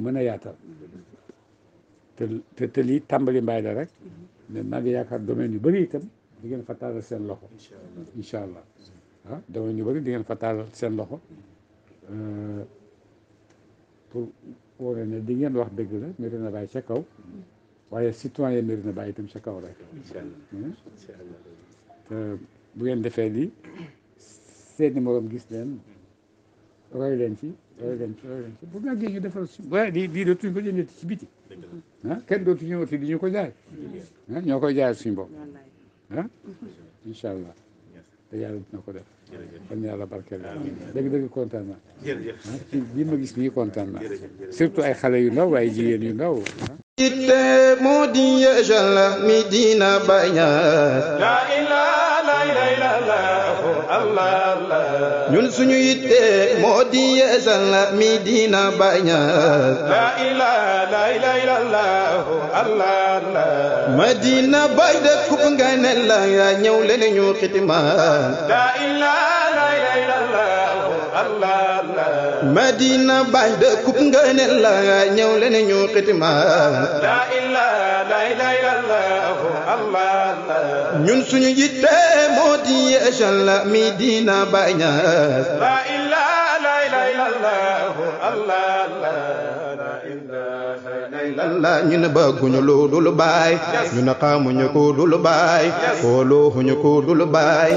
mën a yaatal te lii tàmbali mbaay la rek mais maa ngi yaakaar domaine yu bëri itam di ngeen fa taalal seen loxo incha allah ah domaine yu bëri di ngeen fa taalal seen loxo pour wane ne di ngeen wax dëgg la Médina Baye ca kaw waaye citoyen Médina Baye itam ca kaw rek te bu ngeen defee lii seeni morom gis leen roy leen ci bu yàggee ñu defal si waaye lii dootuñu ko jëndee ci biti ah kenn dootu ñëwati di ñu ko jaay ah ñoo koy jaayal suñu bopp ah incha allah te yàlla dina ko def kon yàlla barkeel la dëgg kontaan naa ci bii ma gis nii kontaan naa surtout ay xale yu ndaw ay jigéen yu ndaw itte moo di yeesal Médina Baye la ilaha illallah Allah ñun suñu itte moo di yeesal Médina Baye la ilaha illallah Allah Médina Baye de kup nga ne la ñëw leen ñu xitima la ilaha illallah Allah Médina Baye de kup nga ne la ñëw leen ñu xitima la ilaha illallah Allah ñun suñu yitte moo di yeesal Médina Baye la ilaha illallah Allah la ñun bëgguñu lu dul Baye ñun xamuñu ko dul Baye xooluñu ko dul Baye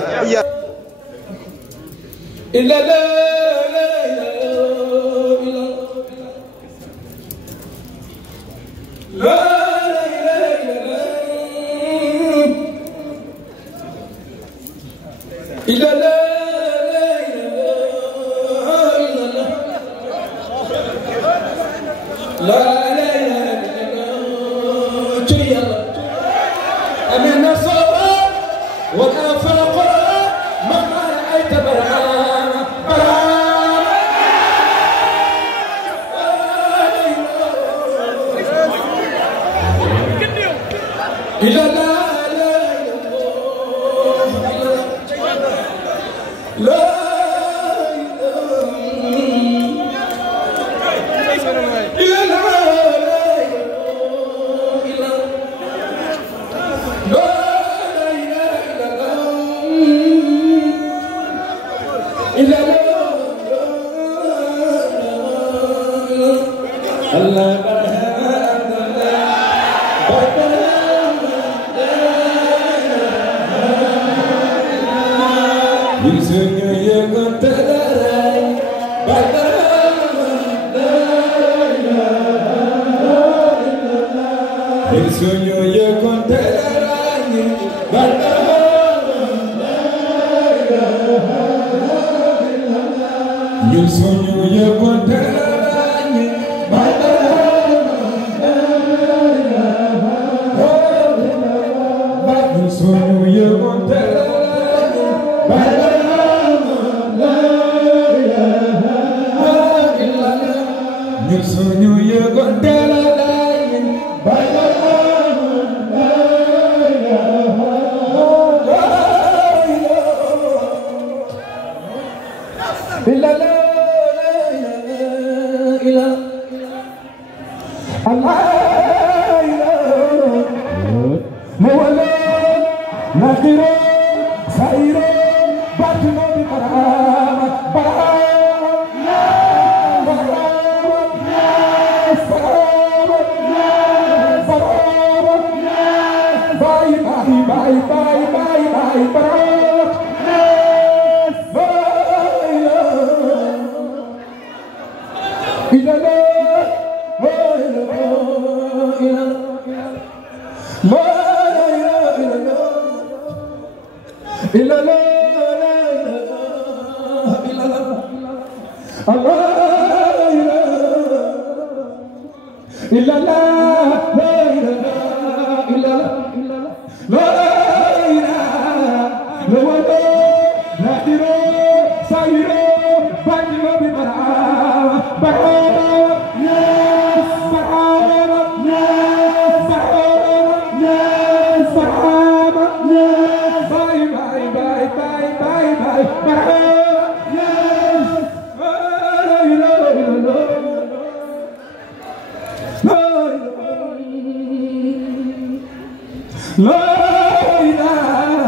لا إله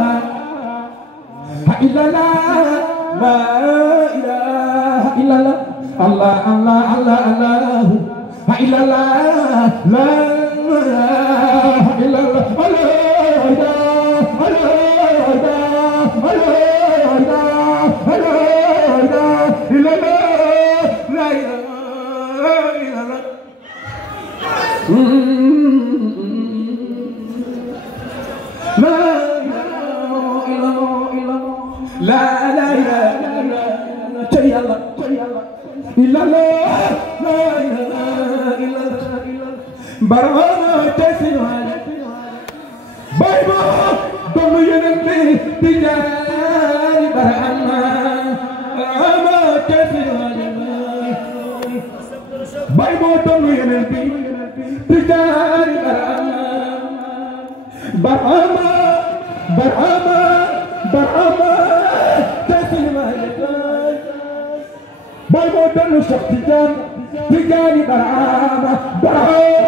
إلا الله لا إله إلا الله الله الله الله الله إلا الله لا إله إلا الله Barama tesina Bayba domu yenente tijani barama Barama tesina Bayba domu yenente tijani barama Barama Barama Barama tesina Bayba domu tijani tijani barama Barama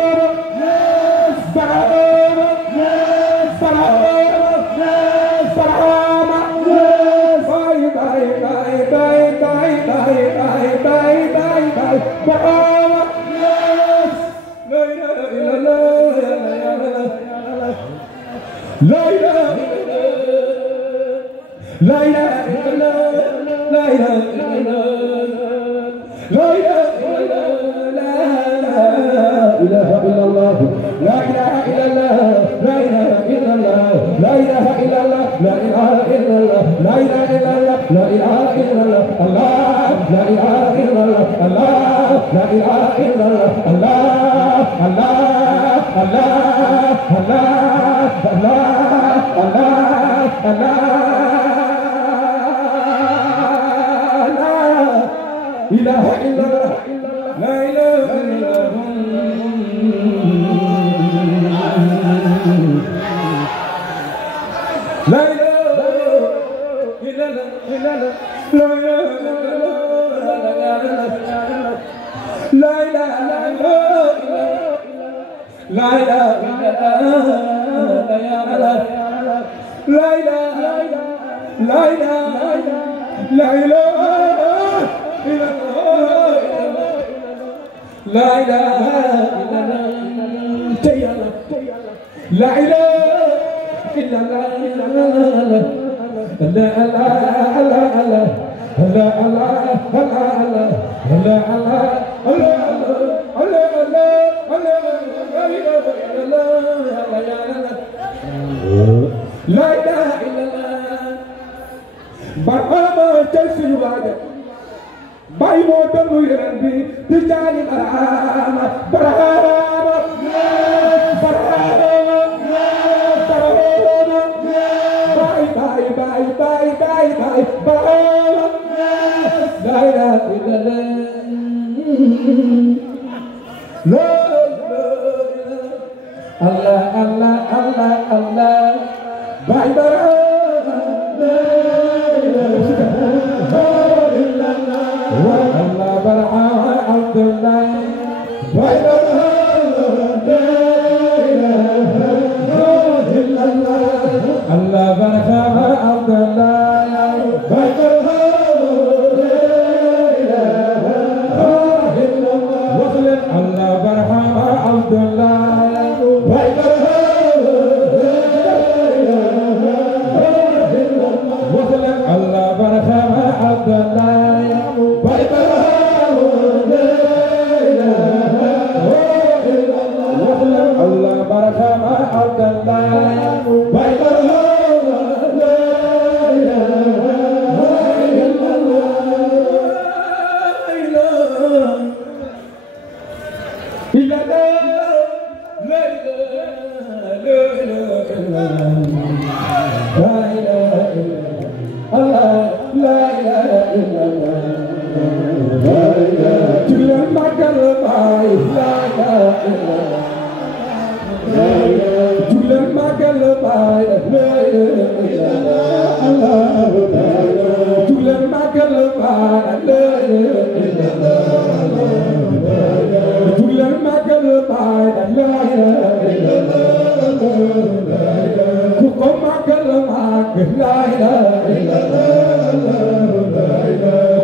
La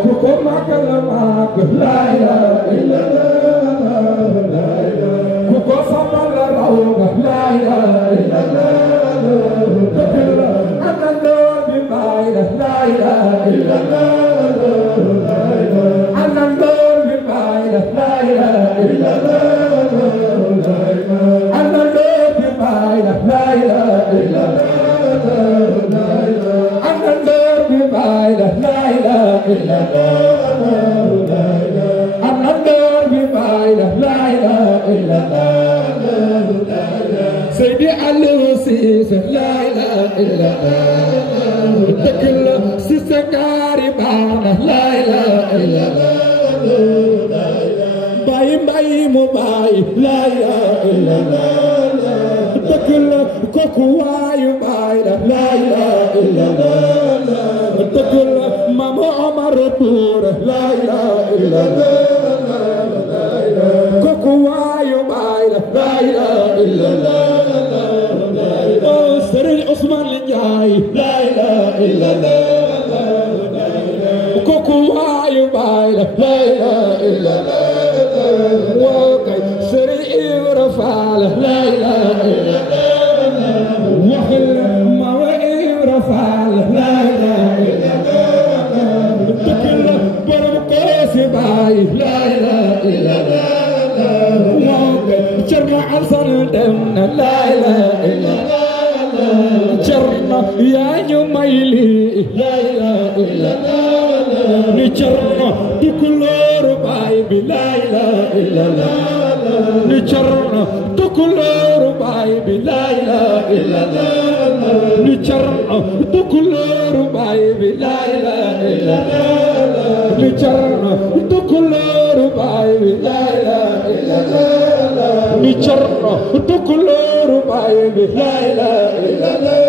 kuko magal mag la ilaha illallah kuko samal raw la ilaha illallah anando bi bay la ilaha illallah anando bi bay la ilaha illallah anando bi bay la ilaha illallah anando bi bay la ilaha illallah anando bi bay la ilaha illallah Seydi Aliou Cissé la ilaha illallah dëgg la si sa ngaari baana la ilaha illallah Baye mu baay la ilaha illallah dëgg la kooku waayu baay la ilaha illallah dëgg la Mama Omar Touré la ilaha illallah kooku waayu baay la ilaha illallah oh Serigne Ousmane Ndiaye la ilaha illallah kooku waayu baay la ilaha illallah وكاي سري ورفال لا اله الا الله وخل ما ورفال لا اله الا الله تكل برم قيس باي لا اله الا الله وكاي شرنا عصر دم لا اله الا الله شرنا يا جميلي لا اله الا الله نشرنا تكلور باي بلا اله الا الله نشرنا تكلور باي بلا اله الا الله نشرنا تكلور باي بلا اله الا الله نشرنا تكلور باي بلا اله الا الله نشرنا تكلور باي بلا اله الا الله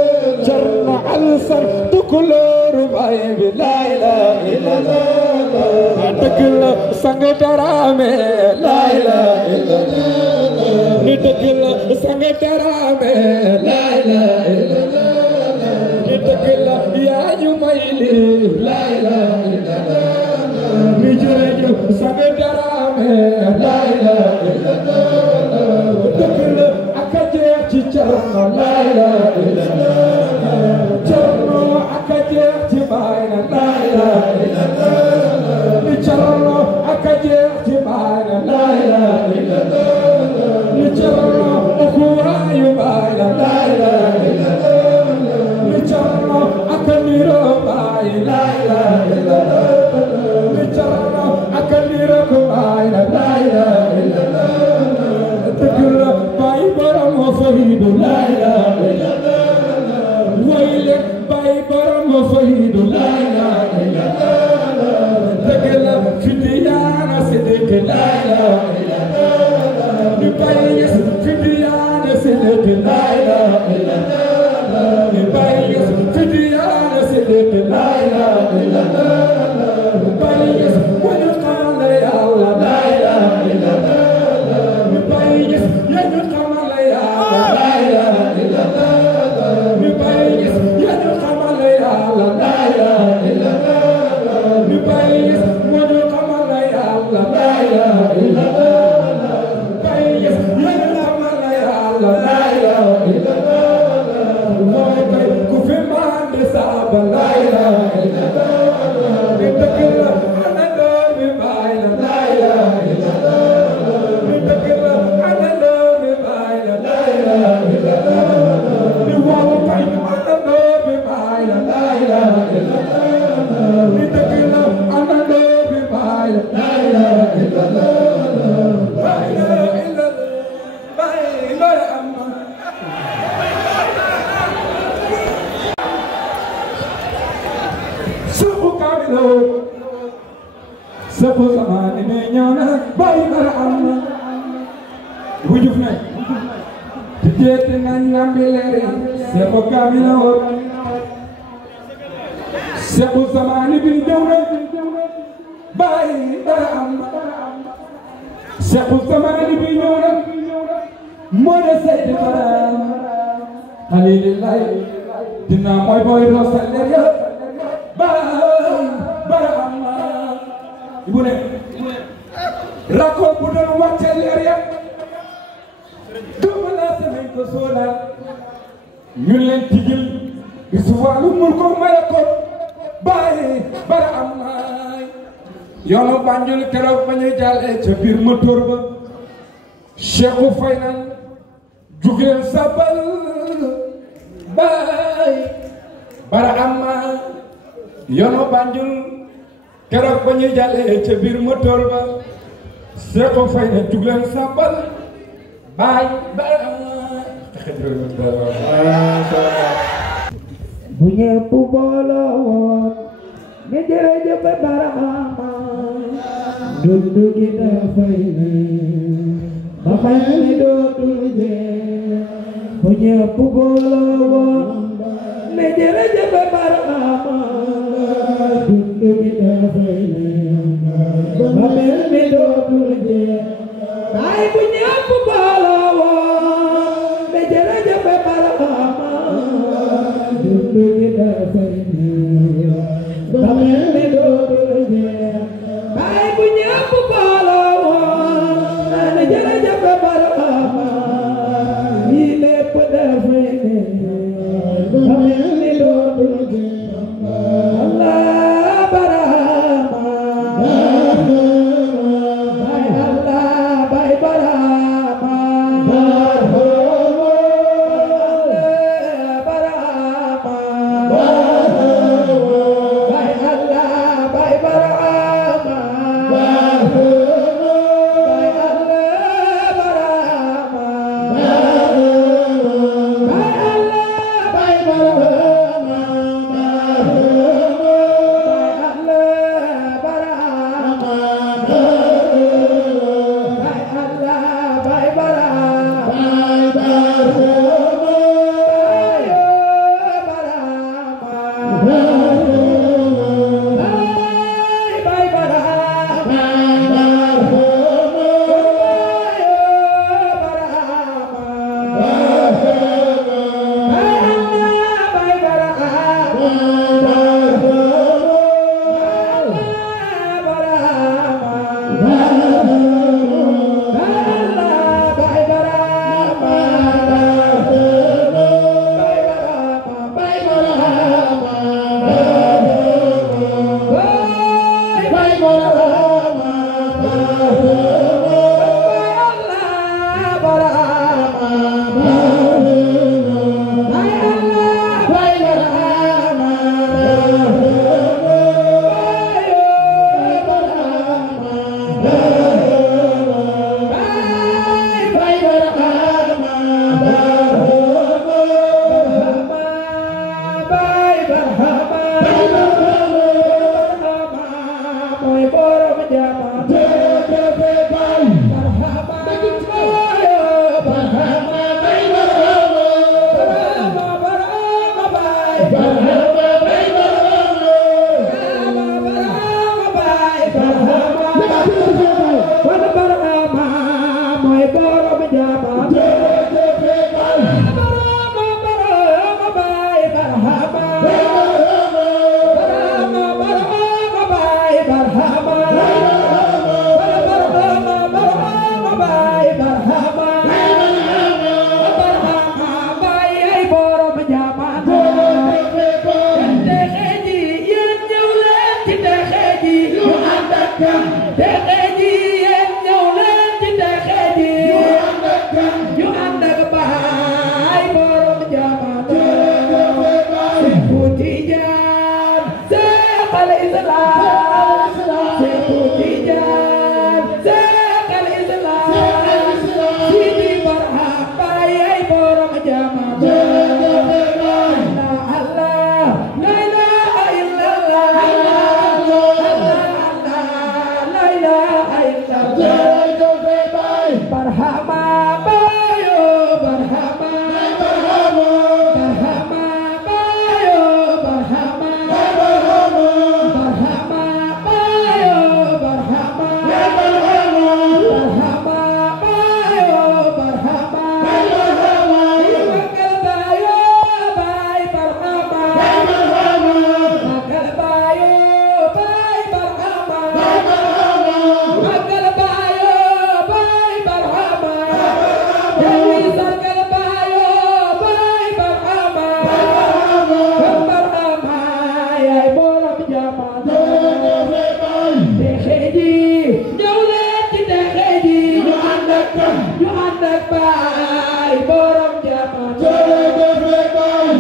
شرنا علسر تكلور باي بلا اله الا الله دكل سانغ درامé لا اله الا الله ني دكل سانغ درامé لا اله الا الله ني دكل يا يميلي لا اله الا الله ني جرجو سانغ درامé لا اله الا الله دكل akaje ci cerno la ilaha illa allah cerno akaje ci bayna la ilaha illa allah ni cerno akaje ci bayna la ilaha illa allah ni cerno okuwayu bayna la ilaha illa allah ni cerno akaniro bay la ilaha illa allah ni cerno akaniro ko bayna la ilaha illa allah تكلا باي برام وفهيد لا إله إلا الله ويلك باي برام وفهيد لا إله إلا الله تكلا في ديانا صدق لا إله إلا الله نبايس في ديانا صدق لا إله إلا الله نبايس في ديانا صدق لا إله إلا الله نبايس ونقال يا الله لا إله إلا الله نبايس ينقمل يا الله لا إله إلا الله نبايس ينقمل يا الله لا إله إلا الله نبايس ونقمل يا الله لا إله إلا الله نبايس ينقمل يا الله لا إله إلا الله ويبي كفي ما نساب لا إله إلا الله نتكلم عن الدار باين لا إله إلا الله نتكلم عن الدار باين لا إله إلا الله نوالقي عن الدار باين لا إله إلا الله نتكلم عن الدار باين لا إله إلا الله لا إله إلا الله لا إله سفو زمان مينانا باي مرحبا وجفنا تجيتنا نعمل سفو كامل سفو زمان بالدولة باي مرحبا سفو زمان بالدولة مولا سيد مرحبا خليل الله دنا موي بوي روساليا bu ne rako bu doon wàcce leer ya doomu laa semaine ko soolal ñu leen tigil bi su wàllu mul ko maya ko bàyyi bara am naay yoonu Banjul keroog ba ñuy jàllee ca biir moteur ba Cheikhou Faye nan jugeel sabal bàyyi bara am naay yoonu Banjul keroog ba ñuy jàllee ca biir moteur ba Cheikhou Faye nan jugeel sabal bàyyi bara am naay bu ñëpp booloo woon ne jërëjëf Barhama dundu gi dafay ne ba fay ne dootul jeex bu ñëpp booloo woon ne jërëjëf Barhama dundu gi dafay ne ba mel ne dootul jeex ay bu ñëpp booloo woon ne jërëjëf Barhama dundu gi dafay ne ba mel ne dootul jeex ay bu ñëpp booloo woon ne jërëjëf Barhama lii lépp dafay ne ba mel ne dootul jeex Allah Barhama bay Allah bay Barhama ñu ànd ak baay borom jamono jërëjëf baay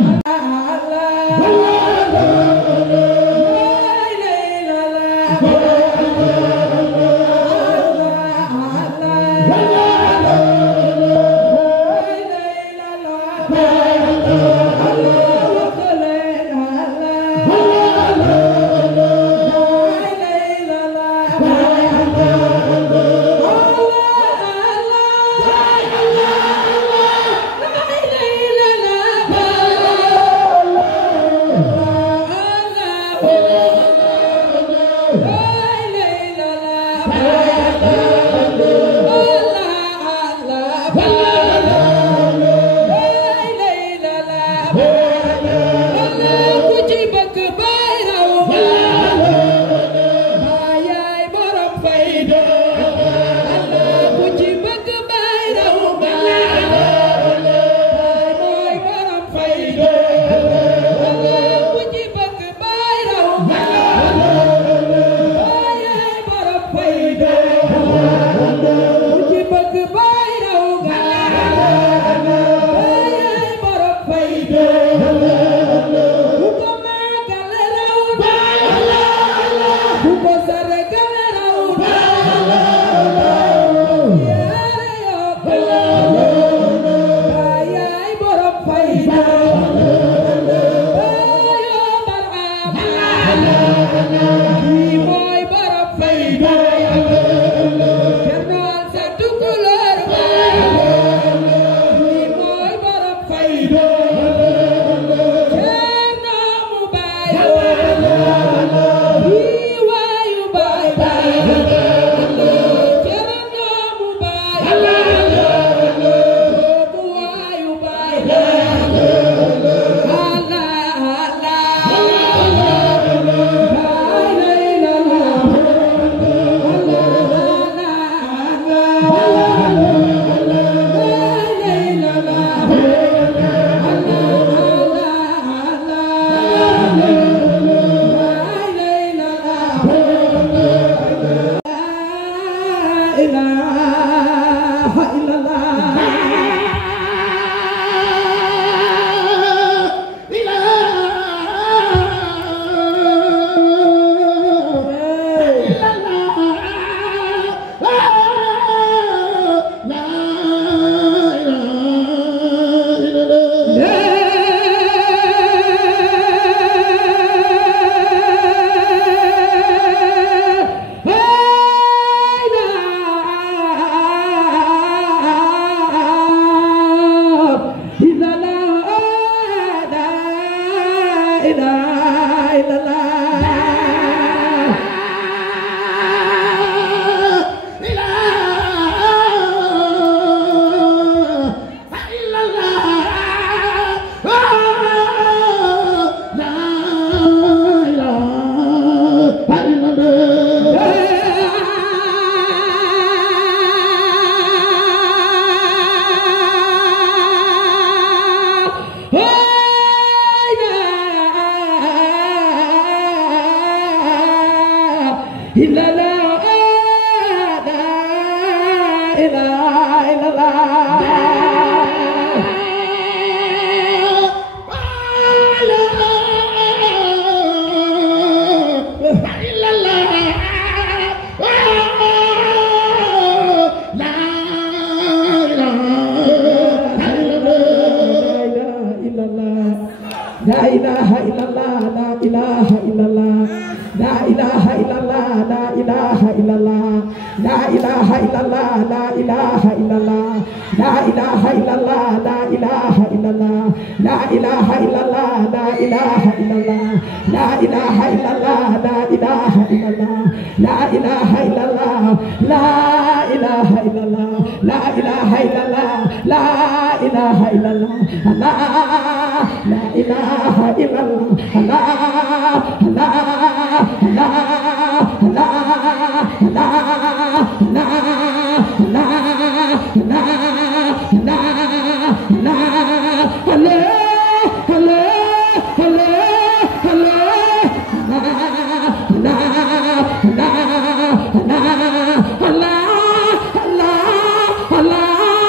Allah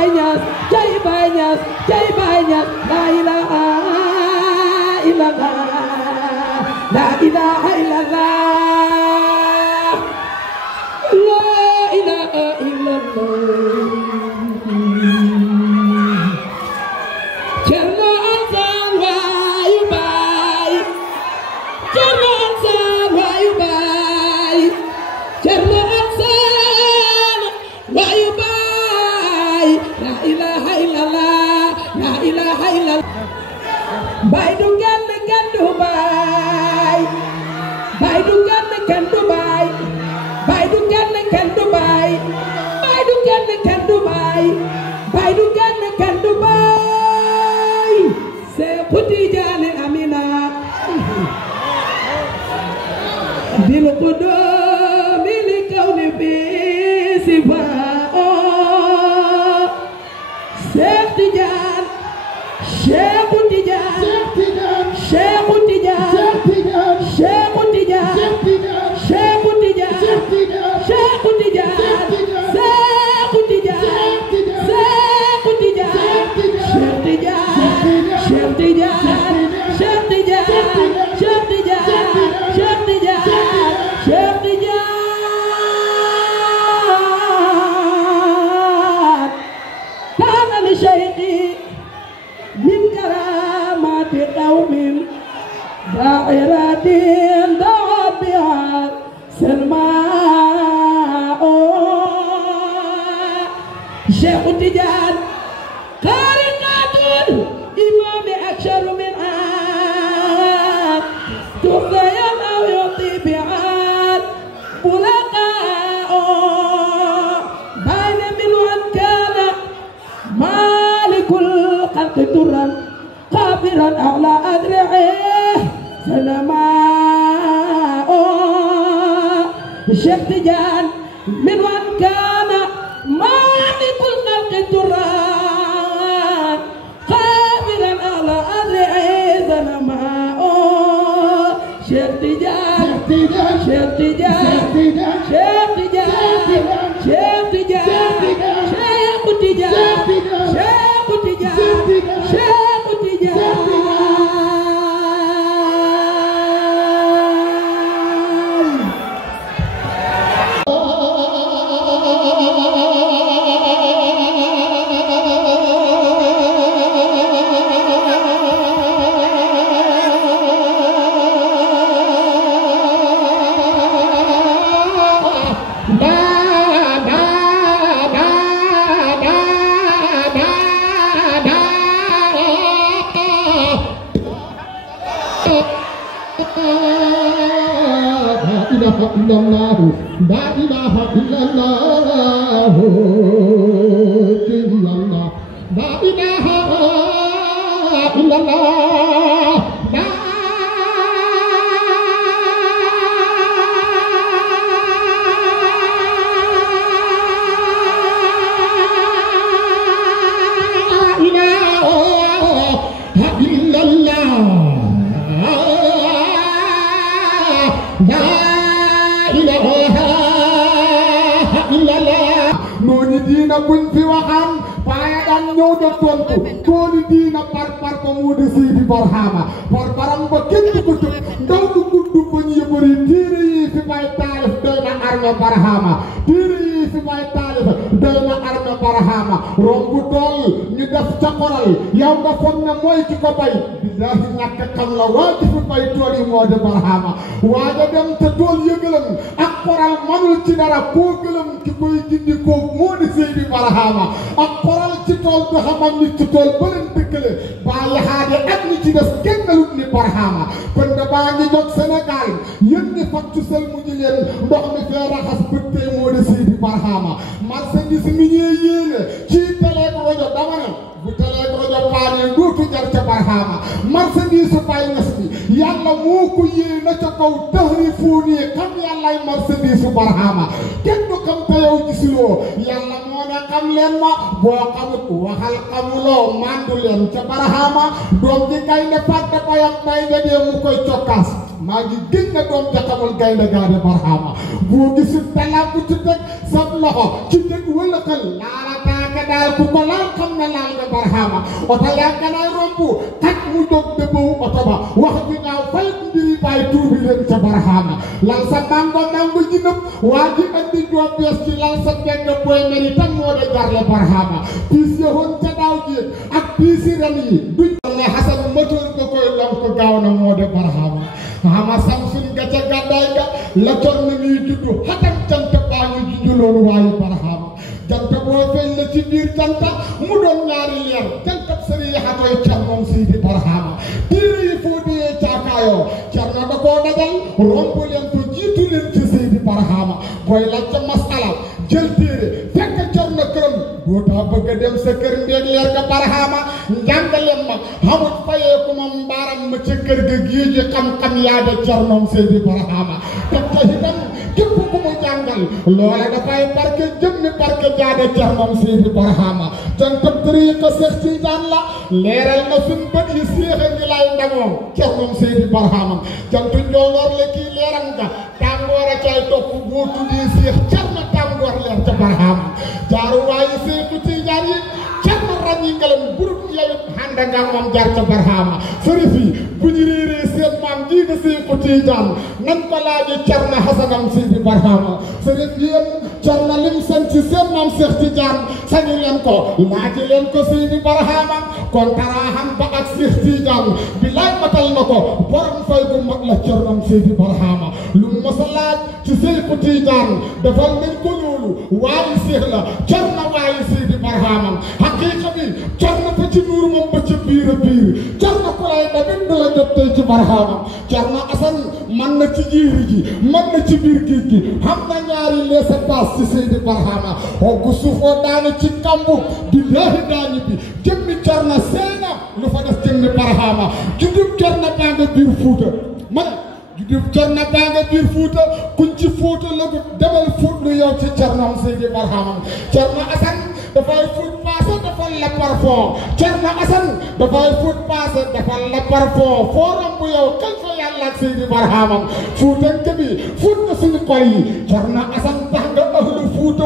Baay Ñas jay Baay Ñas jay Baay Ñas la ilaha illallah la ilaha illallah la ilaha illallah Cerno Alsan waayu baay Cerno Alsan waayu baay Cerno Alsan waayu baay la ilaha illallah la ilaha illallah baay du kenn kenn du baay baay du kenn kenn du baay baay du kenn kenn du baay baay du kenn kenn du baay baay du kenn kenn du baay Seexu Tijaan Amina bil qudumi li kawni bi sifaa Seex Tijaan Seexu Tijaan Seexu Tijaan Seexu Tijaan Seexu Tijaan Seexu Tijaan Seexu Tijaan Seexu Tijaan Seex Tijaan Seex Tijaan Seex Tijaan Seex Tijaan Seex Tijaan Seex Tijaan kaana li shayqi min karaamati qawmin daa'iratin da'at biha salmaa Seex Tijaan xaariqatul imaami aksharu min aad tuxtayan aw yuti bi'aad bulaqaa bayna min wan kaana maalikul xalqi turan xaabiran ala adrihi salamaa Seex Tijaan min wan kaana maalikul xalqi turan xaabiran ala adrihi salamaa Seex Tijaan Seex Tijaan Seex Tijaan Seex Tijaan Seexu Tijaan Seexu Tijaan Seexu Tijaan La ilaha illallah La ilaha illallah diina buñ fi waxam waaye daan ñëw de tontu tooli diina par ko mu de Seydi Barhama baram ba kenn du ko tëb ndaw du gudd ba ñu yëbëri téere yi fi may taalif doy na arme Barhama téere yi fi may taalif doy na arme Barhama romb tool ñu def ca xoral yow nga foog ne mooy ki ko bay billaahi ñàkk xam la waa ci fi bay tool yi moo de Barhama waaja dem te tool yëgalam ak xoral manul ci dara koo gëlam ki koy jindi ko moo de Seydi Barhama ak xoral ci tool bi xamam ni ci tool ba leen dëkkale baa yaxaade ak ñi ci des kenn melut ni Barhama kon da baa ngi jóg Sénégal yéen ñi factu sel mu ñu leen ndox mi fee raxas bët tey moo de Seydi Barhama marchandise mi ñee yéene ci télé rajo dama ne bu télé rajo paanee dootu jar ca Barhama marchandise Baay Ñas bi yàlla moo ko yéene na ca kaw tahrifuuni xam yàllaay marchandise Barhama kenn du xam te yow gisuloo yàlla moo ne xam leen ma boo xamut waxal xamuloo mandu leen ca Barhama doom ji gaynde fàtte bayam bay nga dee mu koy cokkaas maa ngi gën na doom ja xamul gaynde gaade Barhama boo gisul talaa bu ci teg sab loxo ci dëgg wala xel laala taaka daal ku ko laal xam na laal nga barahama oto yaa nga nay romb kat mu jóg dëbëw oto ba wax ji ñaaw fay mbiri bàyyi tuubi leen ca barahama lal sa mango ji nëpp waa ji andi joo bees ci lal sa benn boy meri tam moo de garle barahama piis yoxoon ca daaw ji ak piisi ren yi duñ ne Xasan motoor ko koy lom ko gaaw na moo de barahama ama Samsun ga ca gàddaay ga la tor na muy juddu xatam jant baa ngi juddu loolu waayu barahama jant boo feeñ la ci biir janta mu doon ñaari leer jantab sëriñ yaxatoy car moom Seydi Barhama téere yi foo dee caakaayoo car na da koo dajal romb leen ko jiitu leen ci Seydi Barhama booy laaj ca masala jël téere fekk car na këram doo taa bëgg a dem sa kër ndéeg leer ga Barhama njàngaleen ma xamut fayeeku ma mbaaram ma ca kër ga gii ji xam-xam yaa de car moom Seydi Barhama te itam képp ku mu jàngal loola dafay barke jëmmi barke jaade car moom Seydi Barhama jantab tariqa Seex Tijaan la leeral na suñ bët yi séex a ngi lay ndamoo car moom Seydi Barhama jantu njooloor la kii leeram nga tàngoor a cay topp boo tuddee séex car na tàngoor leer ca Barhama jaaru waaye Seexu Tijaan yi car na ràññi ngalam burub yewit xanda nga moom jar ca Barhama sërif yi bu ñu réeree seen maam jii na Seexu Tijaan nañ ko laaji car na xasanam Seydi Barhama sërif yéen car na lim sañ ci seen maam Seex Tijaan sañu leen ko laaji leen ko Seydi Barhama kon taraaxam ba ak Seex Tijaan bi laaj matal na ko borom fay bu mag la car moom Seydi Barhama lu mu mos a laaj ci Seexu Tijaan defal nañ ko loolu waaye Seex la car na waaye Seydi Barhama haqiiqa bi car na fa ci nuur moom ba ca biir a biir car na ku lay dabin du la jot tey ci Barhama car na Asan man na ci jiiri ji man na ci biir géej gi xam na ñaari leesa paas ci Seydi Barhama hoggu suufoo daane ci kambu billaahi daani bi jëmmi car na seena lu fa def jëmmi Barhama judub car na baa nga biir Fuuta ma ne judub car na baa nga biir Fuuta kuñ ci Fuuta la ko demal fuut lu yow ci car na am Seydi Barhama car na Asan dafay fuut paase defal la parfum car na Asan dafay fuut paase defal la parfum foo romb yow kañ fa yàlla ak Seydi Barhama fuutanke bi fuut na suñu xol yi car na Asan tax nga ahlu Fuuta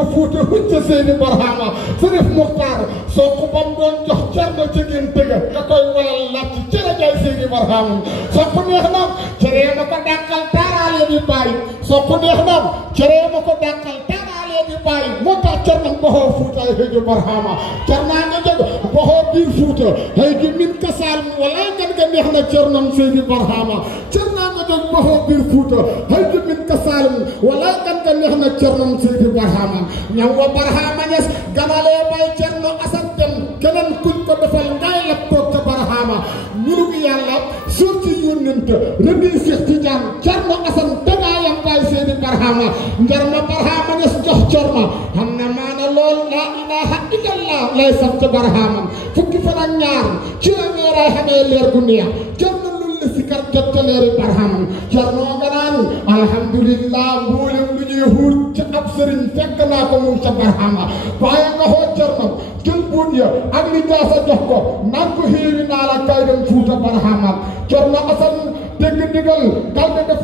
hucca Seydi Barhama Sërif Muxtaar soo ko bam doon jox car na ci gën tëgga da koy walal laaj ci cere jay Seydi Barhama soo ko neex na ceree ma ko dàqal taaraalee di bàyyi soo ko neex na ceree ma ko dàqal taaraalee di bàyyi moo tax car na baxoo Fuuta ay Seydi Barhama car naa nga jeg baxoo biir Fuuta hay gi min kasaal walaay gan nga neex na car nam Seydi Barhama car naa nga jeg baxoo biir Fuuta hay gi min kasaal walaay gan nga neex na car nam Seydi Barhama ñaw wa Barhama ñes ganalee bay car na Asan dem keneen kuñ ko defal ngay lab toog ca Barhama ñurug yàlla suuf ci yónnent rëddi Seex Tijaan car na Asan tegaayam bay Seydi Barhama njar ma Barhama ñes jox car na xam na maana lool laa ilaaha illallah lay sax ca Barhama fukki fan ak ñaar ci la weeraay xamee leer gu neex car na lul la sikar jot ca leeri Barhama car noo nga naan alhamdulillah mboolem lu ñuy xuut ci ab sëriñ fekk naa ko moom ca Barhama waaye nga xool car na jël buut ya ak li jaasa jox ko naan ko xéewi naa la kay dem Fuuta Barhama car na Asan dégg ndigal dal de def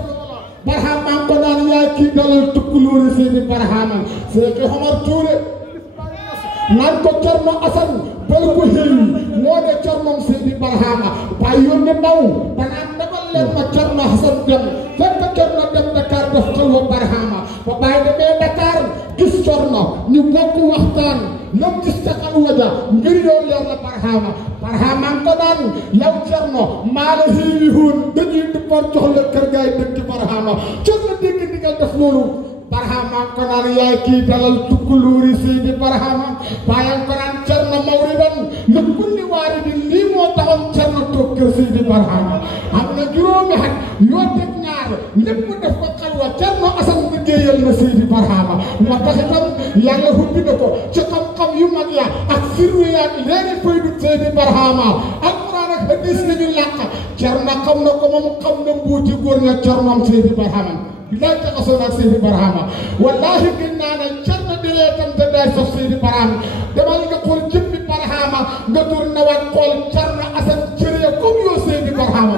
Barhama ko naan yaay kii dalal tukkulóori Seydi Barhama Seexi Omar Tuure naan ko car na Asan bal ko xéewi moo de car moom Seydi Barhama bàyyi yónni ndaw danaan demal leen ma car na Asan dem fekk car na dem Dakar def xalwa Barhama ba bàyyi demee Dakar gis car na ñu bokk waxtaan lam gis ca xalwa ja mbir yoo leer la Barhama ko naan yow car na maa la xéewi woon dañuy dupar jox la kër gaay dëkk Barhama car na dégg ndigal def loolu Barhama ko naan yaay kii dalal tukkulóori Seydi Barhama bàyyam ko naan car na mawridan lu kulli waaridin lii moo taxoon car na toog kër Seydi Barhama am na juróomi at yoo teg ñaar lépp mu def ko xalwa car na Asan liggéeyal na Seydi Barhama moo tax itam yàlla hubbi na ko ci xam-xam yu mag ya ak sirru ya ak leeri faydu Seydi Barhama alquran ak hadis lañu làq car na xam na ko moom xam na mbuuti góor ña car moom Seydi Barhama bilaay jaxasoo ak Seydi Barhama wallaahi gën naa ne car na dilee tam te day sof Seydi Barhama demal nga xool jëmmi Barhama nga tourné waat xool car na Asan cëree comme yoo Seydi Barhama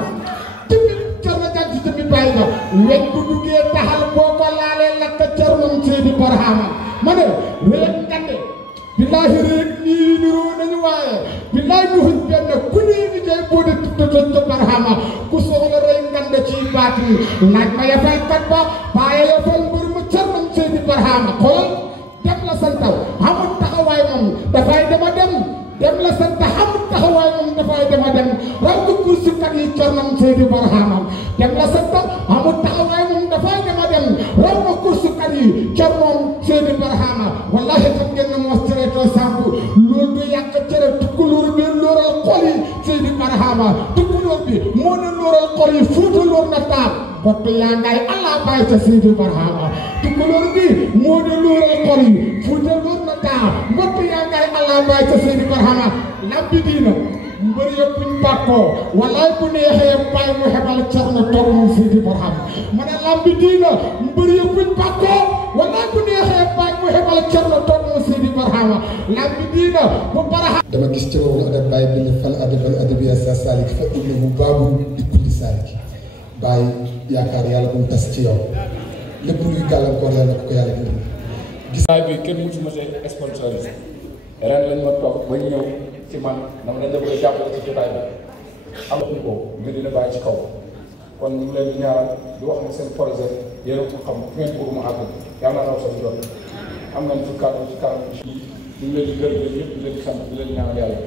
jëmmi car na jàng ci jëmmi bàyyi nga weñ bu duggee taxal boo ko laalee lakk car moom Seydi Barhama ma ne réeg ngande billaahi réeg nii ca barhama ku soxla rey ngande ci baat yi laaj ma yafal kat ba baaye yafal mbër ma carnam Seydi Barhama xoolal dem la santaw amul taxawaay moom dafay dama dem la sant amul taxawaay moom dafay dama dem raw nga kursikat yi carnam Seydi Barhama dem la sant amul taxawaay moom dafay dama dem raw nga kursikat yi carnam Seydi Barhama wallahi xam ngeen ne mos cere to sambu loolu du yàq cere tukkulóor bi looral xol yi Seydi Barhama tukkulóor bi moo ne looral xol yi fuuta loor na taal bokk yaa ngay Allah bàyyi ca Seydi Barhama tukkulóor bi moo ne looral xol yi fuuta loor na taal bokk yaa ngay Allah bàyyi ca Seydi Barhama lambi diina mbër yëpp buñ bàkkoo wallaay bu neexee bàyyi mu xebal Cerno toog moom Seydi Barhama ma ne lambi diina mbër yëpp buñ bàkkoo wallaay bu neexee bàyyi mu xebal Cerno toog moom Seydi Barhama lambi diina bu Barhama dama gis ci wàllu adab bàyyi bi ne fal adabal adabiya sa salik fa innahu baabu li kulli salik bàyyi yaakaar yàlla bu mu tas ci yow lépp luy gàllankoor yàlla na ko yàlla indi. gis naa bi kenn musu ma see sponsorisé ren lañ ma toog ba ñëw ci man dama dañ bëgg a jàppale ci jotaay bi amatuñ ko nga dina bàyyi ci kaw kon ñu ngi leen di ñaaral di wax ne seen projet yéen a ko xam fu ngeen bëgg mu àgg yàlla na raw sa jot am nañ ci kàddu ci kanam ñu ngi leen di gërëm ñëpp di leen di sant di leen ñaanal yàlla